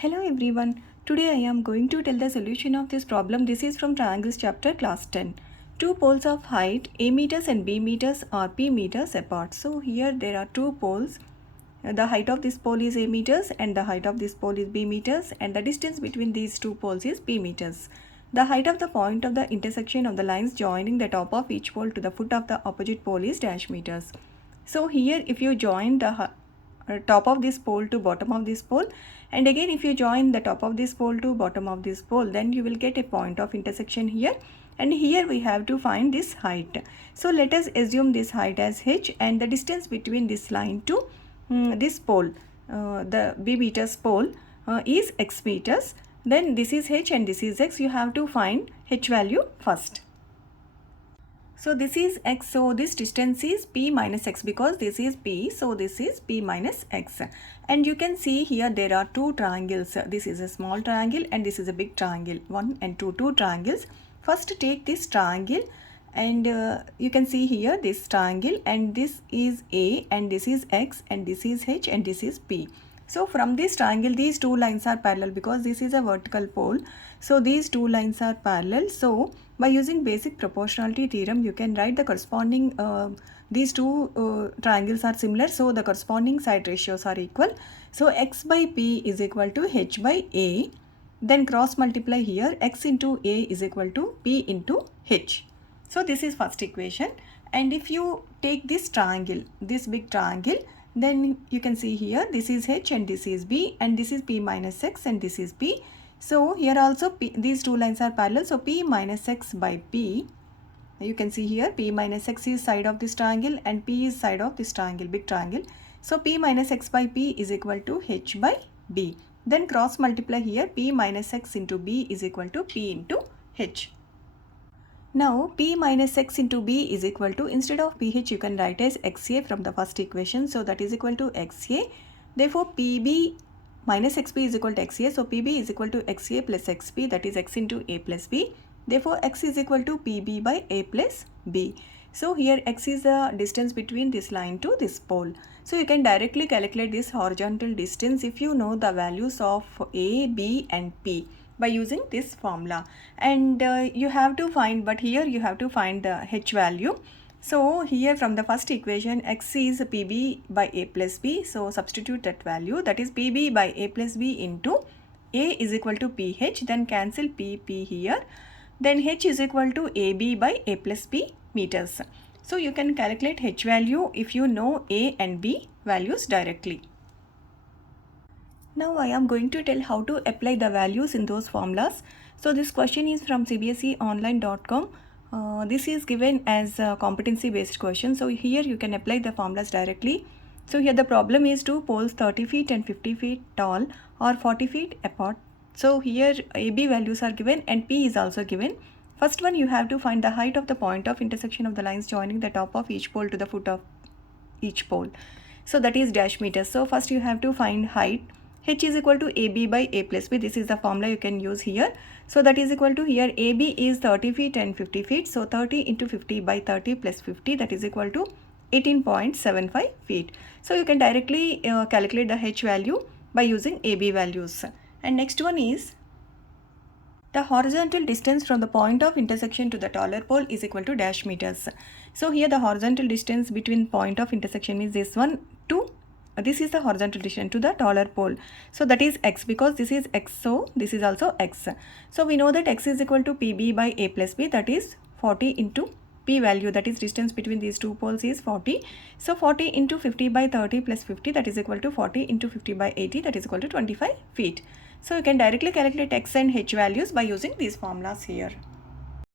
Hello everyone. Today I am going to tell the solution of this problem. This is from Triangles chapter class 10. Two poles of height a meters and b meters are p meters apart. So here there are two poles. The height of this pole is a meters and the height of this pole is b meters, and the distance between these two poles is p meters. The height of the point of the intersection of the lines joining the top of each pole to the foot of the opposite pole is dash meters. So here if you join the top of this pole to bottom of this pole, and again if you join the top of this pole to bottom of this pole, then you will get a point of intersection here, and here we have to find this height. So let us assume this height as h, and the distance between this line to this pole, the b meters pole, is x meters. Then this is h and this is x. You have to find h value first. So this is x, so this distance is p minus x, because this is p, so this is p minus x. And you can see here there are two triangles. This is a small triangle and this is a big triangle. 1 and 2, two triangles. First take this triangle, and you can see here this triangle, and this is a, and this is x, and this is h, and this is p. So from this triangle these two lines are parallel because this is a vertical pole. So these two lines are parallel. So by using basic proportionality theorem, you can write the corresponding, these two triangles are similar, so the corresponding side ratios are equal. So x by p is equal to h by a. Then cross multiply here, x into a is equal to p into h. So this is first equation. And if you take this triangle, this big triangle, then you can see here this is h and this is b, and this is p minus x and this is p. So here also p, these two lines are parallel, so p minus x by p, you can see here p minus x is side of this triangle and p is side of this triangle, big triangle. So p minus x by p is equal to h by b. Then cross multiply here, p minus x into b is equal to p into h. Now p minus x into b is equal to, instead of ph you can write as xa from the first equation, so that is equal to xa. Therefore pb minus xp is equal to xa, so pb is equal to xa plus xp, that is x into a plus b. Therefore x is equal to pb by a plus b. So here x is the distance between this line to this pole. So you can directly calculate this horizontal distance if you know the values of a, b and p by using this formula. And you have to find, but here you have to find the h value. So here from the first equation, x is pb by a plus b, so substitute that value, that is pb by a plus b into a is equal to ph, then cancel p here, then h is equal to ab by a plus b meters. So you can calculate h value if you know a and b values directly. Now I am going to tell how to apply the values in those formulas. So this question is from cbseonline.com. This is given as a competency based question. So here you can apply the formulas directly. So here the problem is two poles 30 feet and 50 feet tall or 40 feet apart. So here AB values are given and P is also given. First one, you have to find the height of the point of intersection of the lines joining the top of each pole to the foot of each pole. So that is dash meters. So first you have to find height. H is equal to AB by A plus B. This is the formula you can use here. So that is equal to, here AB is 30 feet and 50 feet. So 30 into 50 by 30 plus 50, that is equal to 18.75 feet. So you can directly calculate the H value by using AB values. And next one is the horizontal distance from the point of intersection to the taller pole is equal to dash meters. So here the horizontal distance between point of intersection is this one to, this is the horizontal distance to the taller pole. So that is x, because this is x, so this is also x. So we know that x is equal to pb by a plus b, that is 40 into p value, that is distance between these two poles is 40. So 40 into 50 by 30 plus 50, that is equal to 40 into 50 by 80, that is equal to 25 feet. So you can directly calculate x and h values by using these formulas here.